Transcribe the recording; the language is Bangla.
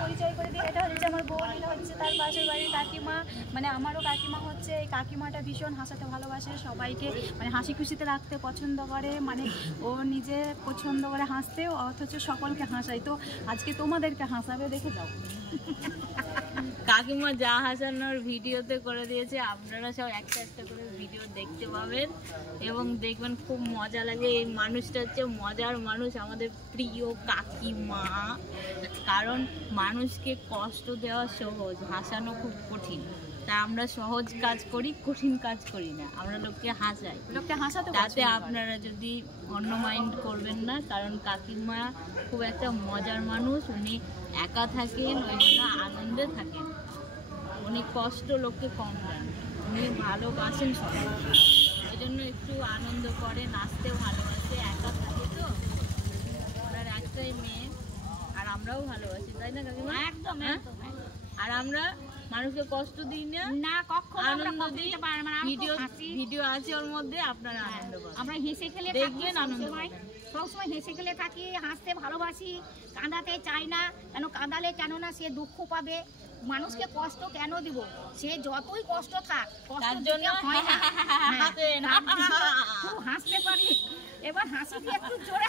পরিচয় করে দিই, এটা হচ্ছে আমার বোন, এটা হচ্ছে তার পাশের বাড়ির কাকিমা। মানে আমারও কাকিমা হচ্ছে, এই কাকিমাটা ভীষণ হাসাতে ভালোবাসে, সবাইকে মানে হাসি খুশিতে রাখতে পছন্দ করে। মানে ও নিজে পছন্দ করে হাসতে, অথচ সকলকে হাসায়। তো আজকে তোমাদেরকে হাসাবে, দেখে যাও। কাকিমা যা হাসানোর ভিডিওতে করে দিয়েছে, আপনারা সব একটা একটা করে ভিডিও দেখতে পাবেন এবং দেখবেন খুব মজা লাগে। এই মানুষটা হচ্ছে মজার মানুষ, আমাদের প্রিয় কাকিমা। কারণ মানুষকে কষ্ট দেওয়া সহজ, হাসানো খুব কঠিন। তা আমরা সহজ কাজ করি, কঠিন কাজ করি না, আমরা লোককে হাসাই, লোককে হাসাতে। তাতে আপনারা যদি অন্য মাইন্ড করবেন না, কারণ কাকিমা খুব একটা মজার মানুষ। উনি একা থাকেন, ওই জন্য আনন্দে থাকেন। উনি কষ্ট লোককে কম দেন, উনি ভালোবাসেন সবাই, এই জন্য একটু আনন্দ করে, নাচতেও ভালোবাসে। একা থাকে তো, ওনার একটাই মেয়ে, আর আমরাও ভালোবাসি, তাই না কাকিমা? একদম একদম। আর আমরা মানুষকে কষ্ট দিই না, না কখনো আনন্দ দিই। ভিডিও আছে ওর মধ্যে, আপনারা আনন্দ পাবেন, আমরা হেসে খেলে দেখবেন, আনন্দ পাবেন। সবসময় হেসে খেলে থাকি, হাসতে ভালোবাসি, কাঁদাতে চাই না। কেন কাঁদালে কেন না সে দুঃখ পাবে, মানুষকে কষ্ট কেন দিব? সে যতই কষ্ট থাক, কষ্ট দিতে হয় না। খুব হাসতে পারি, এবার হাসি দিয়ে একটু জোরে